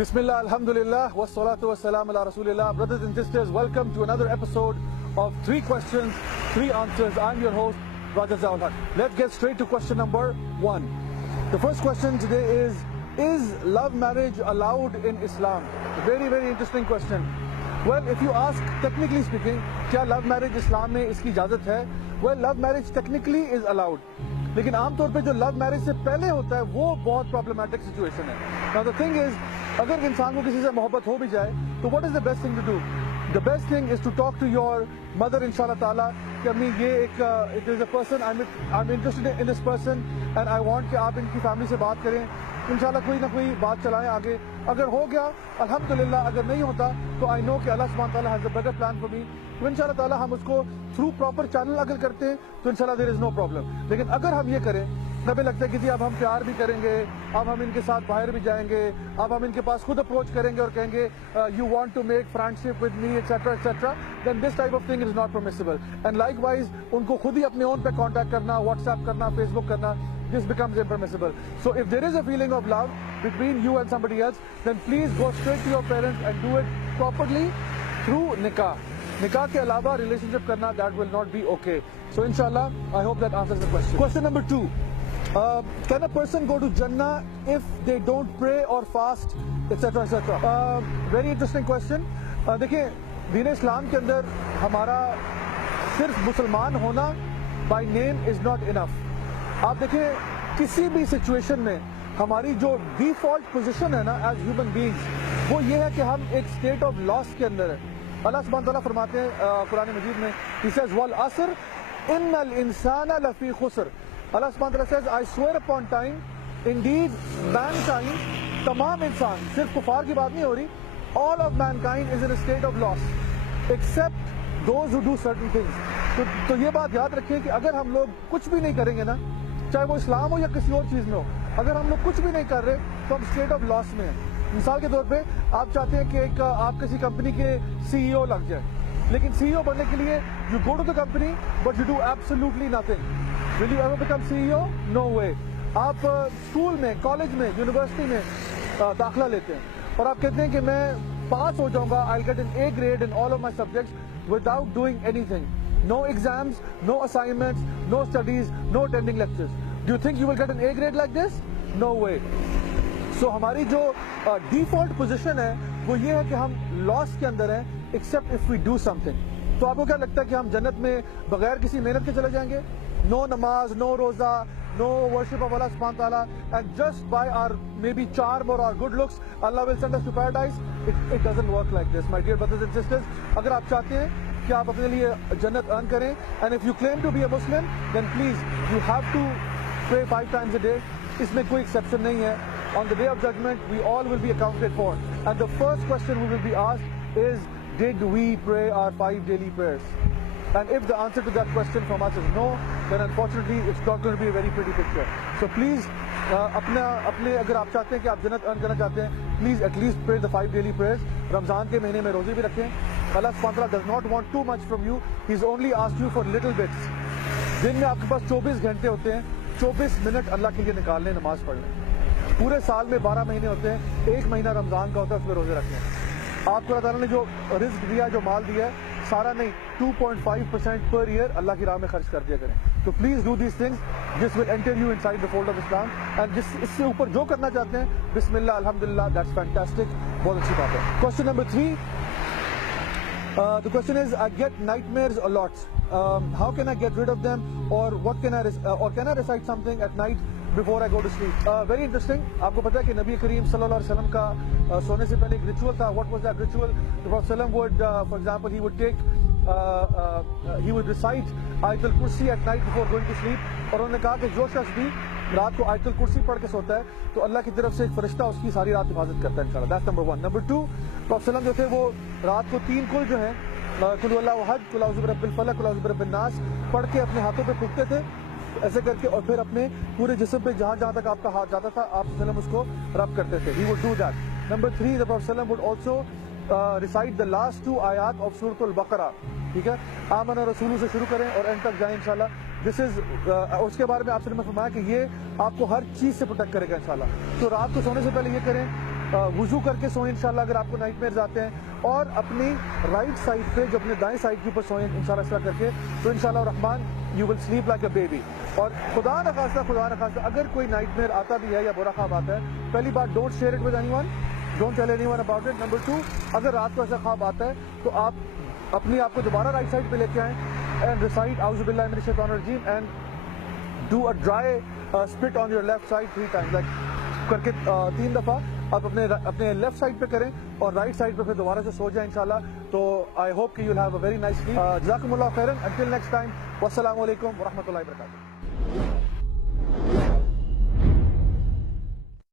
Bismillah, alhamdulillah, wassalatu wassalam ala rasulillah. Brothers and sisters, welcome to another episode of 3 questions, 3 answers. I'm your host, Raja Zaul Haq. Let's get straight to question number 1. The first question today is love marriage allowed in Islam? Very, very interesting question. Well, if you ask, technically speaking, क्या love marriage Islam में इसकी इजाज़त है? Well, love marriage technically is allowed. लेकिन आमतौर पे जो love marriage से पहले होता है वो बहुत प्रॉब्लमेटिक सिचुएशन है. Now the thing is, अगर इंसान को किसी से मोहब्बत हो भी जाए तो what is the best thing to do? The best thing is to talk to your mother इंशाल्लाह ताला कि अम्मी ये एक it is a person I am interested in this person and I want कि आप इनकी फैमिली से बात करें. इंशाल्लाह कोई ना कोई बात चलाएं आगे. अगर हो गया अल्हम्दुलिल्लाह, अगर नहीं होता तो आई नो कि अल्लाह सुब्हानहू तआला has a better plan for me. तो इंशाल्लाह ताला हम उसको थ्रू प्रॉपर चैनल अगर करते हैं तो इंशाल्लाह देयर इज नो प्रॉब्लम. लेकिन अगर हम ये करें, हमें लगता है कि जी अब हम प्यार भी करेंगे, अब हम इनके साथ बाहर भी जाएंगे, अब हम इनके पास खुद अप्रोच करेंगे और कहेंगे you want to make friendship with me etcetera etcetera, then this type of thing is not permissible. And likewise उनको खुद ही अपने ओन पे कांटेक्ट करना, व्हाट्सएप करना, फेसबुक करना, this becomes impermissible. So if there is a feeling of love between you and somebody else, then please go straight to your parents and do it properly through nikah. Nikah के अलावा relationship करना, that will not be okay. So inshallah, I hope that answers the question. Question number 2. Can a person go to Jannah if they don't pray or fast, etc. etc. Very interesting question. देखिए, दीन इस्लाम के अंदर हमारा सिर्फ मुसलमान होना by name is not enough. आप देखें, किसी भी सिचुएशन में हमारी जो डिफॉल्ट पोजीशन है ना एज ह्यूमन बीइंग्स, वो ये है कि हम एक स्टेट ऑफ लॉस के अंदर है. अल्लाह सुब्हानहू तआला फरमाते हैं कुरान मजीद में, ही सेज वल असर इन्नल इंसाना लफी खुसर. अल्लाह सुब्हानहू तआला says I swear upon time, indeed mankind, तमाम इंसान, सिर्फ कुफार की बात नहीं हो रही, all of mankind is in a state of loss except those who do certain things. तो ये बात याद रखें कि अगर हम लोग कुछ भी नहीं करेंगे ना, चाहे वो इस्लाम हो या किसी और चीज़ में हो, अगर हम लोग कुछ भी नहीं कर रहे तो हम स्टेट ऑफ लॉस में हैं. मिसाल के तौर पे आप चाहते हैं कि आप किसी कंपनी के सीईओ लग जाए, लेकिन सीईओ बनने के लिए you go to the company but you do absolutely nothing. Will you ever become CEO? No way. आप स्कूल में, कॉलेज में, यूनिवर्सिटी में दाखिला लेते हैं और आप कहते हैं कि मैं पास हो जाऊंगा, I will get an A grade in all of my subjects without doing anything. No exams, no assignments, no studies, no attending lectures. Do you think you will get an A grade like this? No way. So हमारी जो default position है वो ये है कि हम loss के अंदर हैं except if we do something. तो आपको क्या लगता है कि हम जन्नत में बगैर किसी मेहनत के चले जाएंगे? No नमाज, no रोजा, no worship of Allah subhanahu wa ta'ala, and just by our maybe charm or our good looks, Allah will send us to paradise. It doesn't work like this, my dear brothers and sisters. अगर आप चाहते हैं कि आप अपने लिए जन्नत earn करें, and if you claim to be a Muslim, then please you have to pray 5 times a day. इसमें कोई एक्सेप्शन नहीं है. On the day of judgment we all will be accounted for, and the first question we will be asked is did we pray our 5 daily prayers? And if the answer to that question from us is no, then unfortunately it's not going to be a very pretty picture. So please अपने अगर आप चाहते हैं कि आप जन्नत earn करना चाहते हैं, please at least pray the 5 daily prayers. Ramzan के महीने में रोजे भी रखें. Allah subhanahu wa ta'ala does not want too much from you. He's only asked you for little bits. दिन में आपके पास 24 घंटे होते हैं, 24 मिनट अल्लाह के लिए निकाल लें, नमाज पढ़ लें. पूरे साल में 12 महीने होते हैं, 1 महीना रमजान का होता है, उसमें रोजे रखें. आपको अल्लाह ताला ने जो रिस्क दिया, जो माल दिया है, सारा नहीं, 2.5% पर ईयर अल्लाह की राह में खर्च कर दिया करें. तो please do these things, this will enter you inside the fold of Islam. And इससे ऊपर जो करना चाहते हैं, बिस्मिल्लाह, अल्हम्दुलिल्लाह, दैट्स फैंटास्टिक, बहुत अच्छी बात है. Question number 3. The question is, I get nightmares a lot. How can I get rid of them, or can I recite something at night before I go to sleep? Very interesting. आपको पता है कि नबी करीम सल्लल्लाहु अलैहि वसल्लम का सोने से पहले एक रिचुअल था. What was that ritual? The Prophet ﷺ would, for example, he would recite Ayatul Kursi at night before going to sleep. और उन्होंने कहा कि जो शख्स भी रात को आयतुल कुर्सी पढ़ के सोता है तो अल्लाह की तरफ से एक फरिश्ता उसकी सारी रात हिफाजत करता है इंशाल्लाह. That's number 1. नंबर 2, प्रॉफेट जो थे वो रात को 3 कुल जो हैं, कुल हुवल्लाहु अहद, कुल औज़ु बिरब्बिल फलक, कुल औज़ु बिरब्बिन नास पढ़ के अपने हाथों पे फूंकते थे ऐसे करके, और फिर अपने पूरे जिस्म पे जहाँ तक आपका हाथ जाता था आप सल्लम उसको रब करते थे. He would do that. Number 3, the prophet सल्लम would also recite the last 2 आयात ऑफ सूरतुल बकरा. ठीक है, आमना रसूलु से शुरू करें और एंड तक जाएं इंशाल्लाह. दिस इज उसके बारे में आपसे मैं फरमाया कि ये आपको हर चीज़ से प्रोटेक्ट करेगा इंशाल्लाह. तो रात को सोने से पहले ये करें. वुजू करके सोएं इंशाल्लाह अगर आपको नाइटमेयर्स आते हैं, और अपनी राइट साइड पे जो अपने दाएं साइड के ऊपर सोएं इंशाल्लाह इस तरह करके, तो इंशाल्लाह Rahman you will sleep like a baby. और खुदा न खास्ता अगर कोई नाइटमेयर आता भी है या बुरा ख्वाब आता है, पहली बात don't share it with anyone, don't tell anyone about it. Number 2, अगर रात को ऐसा ख्वाब आता है तो आप अपनी आपको दोबारा राइट साइड पे लेके आएँ एंड रिसाइट औज़ु बिल्लाहि मिनश शैतानिर रजीम and do a dry spit on your left side 3 times, like करके 3 दफ़ा आप अपने लेफ्ट साइड पे करें और राइट साइड पे फिर दोबारा से सो जाए इंशाल्लाह। तो आई होप कि you will have a very nice sleep. जज़ाकुमुल्लाह खैरन, अंटिल नेक्स्ट टाइम, वस्सलामु अलैकुम व रहमतुल्लाहि व बरकातुहू।